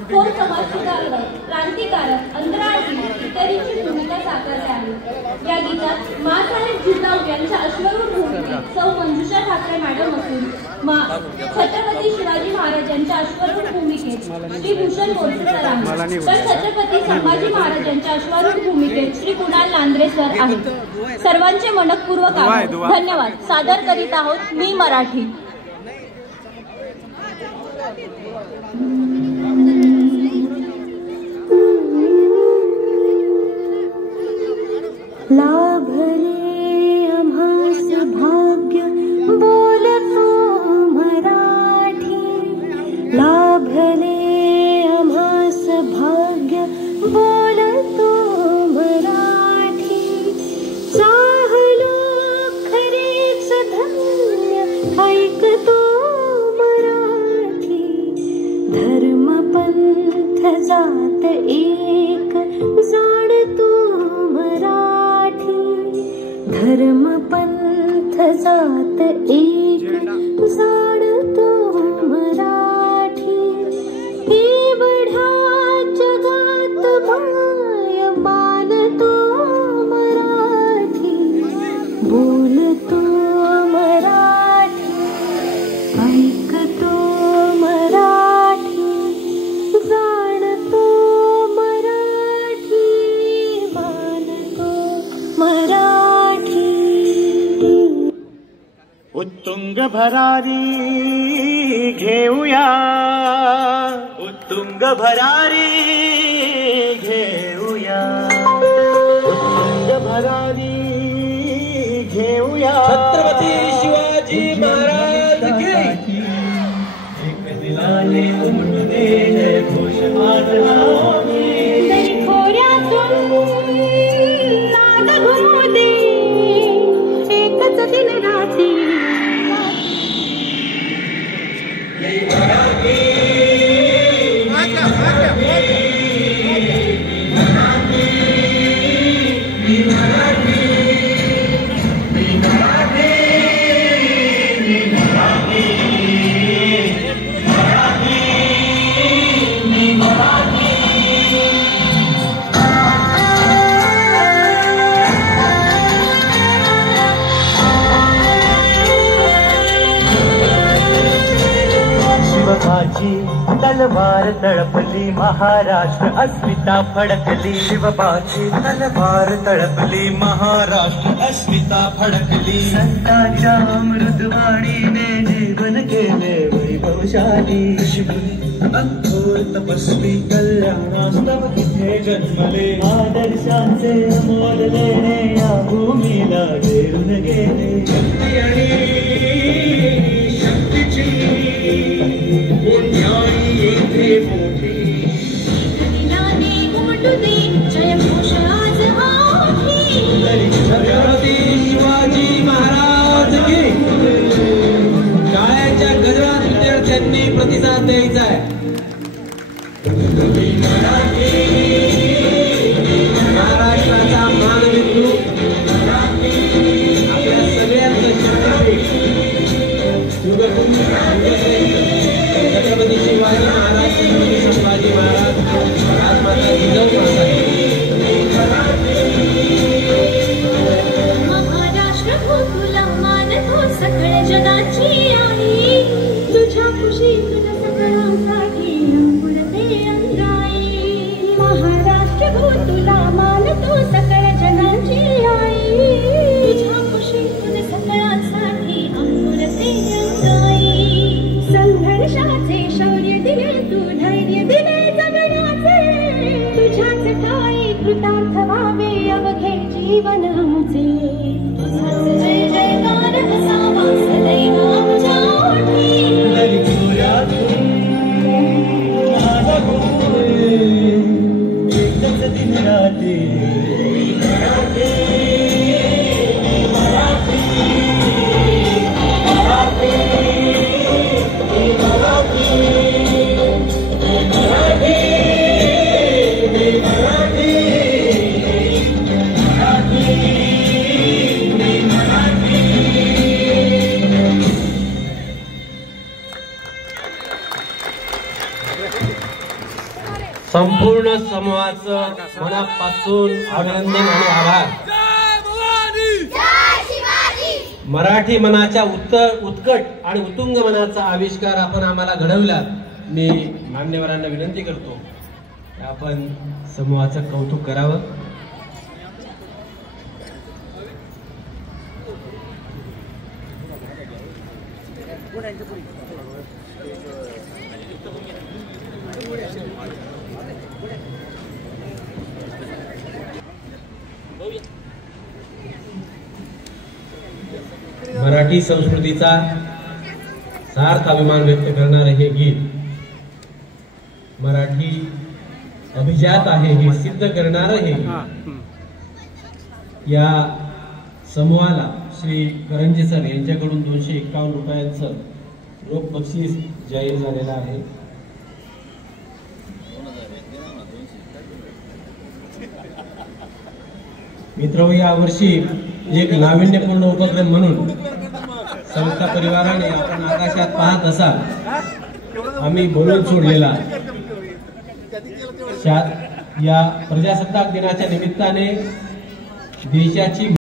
थोर समाजसुधारक, क्रांतिकारक, अंतराळवीर इत्यादींची भूमिका साकारली आहे। या गीतात माँसाहेब जिजाऊ यांच्या अश्वरूढ भूमिकेत सौ मंजुषा ठाकरे मॅडम असून छत्रपती शिवाजी महाराज यांच्या अश्वरूढ भूमिकेत श्री भूषण बोरसे सर आहेत, तर छत्रपती संभाजी महाराज यांच्या अश्वरूढ भूमिकेत श्री कुणाल नांद्रे सर आहेत। सर्वांचे मनपूर्वक आभार, धन्यवाद। सादर करीत आहोत मी मराठी। लाभले आम्हास भाग्य बोलतो मराठी, लाभले आम्हास भाग्य बोलतो मराठी, चाहलो खरेच धन्य ऐकतो मराठी, धर्म पंथ जात एक जाणतो मराठी, धर्म पंथ जात एक जाणतो मराठी, एवढ्या जगात माय मानतो मराठी, बोलतो मराठी, ऐकतो मराठी, जाणतो मराठी, मानतो मराठी। उत्तुंग भरारी घेऊया, उत्तुंग भरारी घेऊया, उत्तुंग भरारी घेऊया, छत्रपती शिवाजी महाराज की एक दिलाने उमटू दे जय घोष आज लावी, खोऱ्यातून नाद घुमू दे एकच दिन रात्री, शिवबाची तलवार तळपली, महाराष्ट्र अस्मिता फडकली, शिवबाची तलवार तळपली, महाराष्ट्र अस्मिता फडकली, संतांच्या मृदुवाणीने जीवन केले वैभवशाली, अंथोर तपस्वी कल्याणास्तव तिथे जन्मले, आदर्शांचे अमोल लेणे या भूमीला घेरून गेले, शिवाजी महाराज की शाळेच्या गजरात विद्यार्थ्यांनी प्रतिसाद द्यायचा आहे। महाराष्ट्राचा मानबिंदू आपल्या सगळ्यांचं छत्रपती शिवाजी महाराज, संभाजी महाराज, राजमाता जिजाऊ महाराष्ट्र हो तुला मानतो सगळ्या जगाची आई, तुझ्या खुशी तुझ्या सगळ्यांसाठी अंकुरते अंगाई, संपूर्ण समूहाचं मनापासून अभिनंदन आणि आभार. मराठी मनाच्या उत्कट आणि उत्तुंग मनाचा आविष्कार आपण आम्हाला घडवला. मी मान्यवरांना विनंती करतो की आपण समूहाचं कौतुक करावं. मराठी संस्कृतीचा सार्थ अभिमान व्यक्त करणारे हे गीत मराठी अभिजात आहे हे सिद्ध करणारं हे या समूहाला श्री करंजे सर यांच्याकडून 251 रुपयांचं रोख बक्षीस जाहीर झालेलं आहे. मित्र, या वर्षी एक नाविन्यपूर्ण उपक्रम म्हणून संस्था परिवाराने आपण आकाशात पाहत असाल आम्ही बोलून सोडलेला या प्रजासत्ताक दिनाच्या निमित्ताने देशाची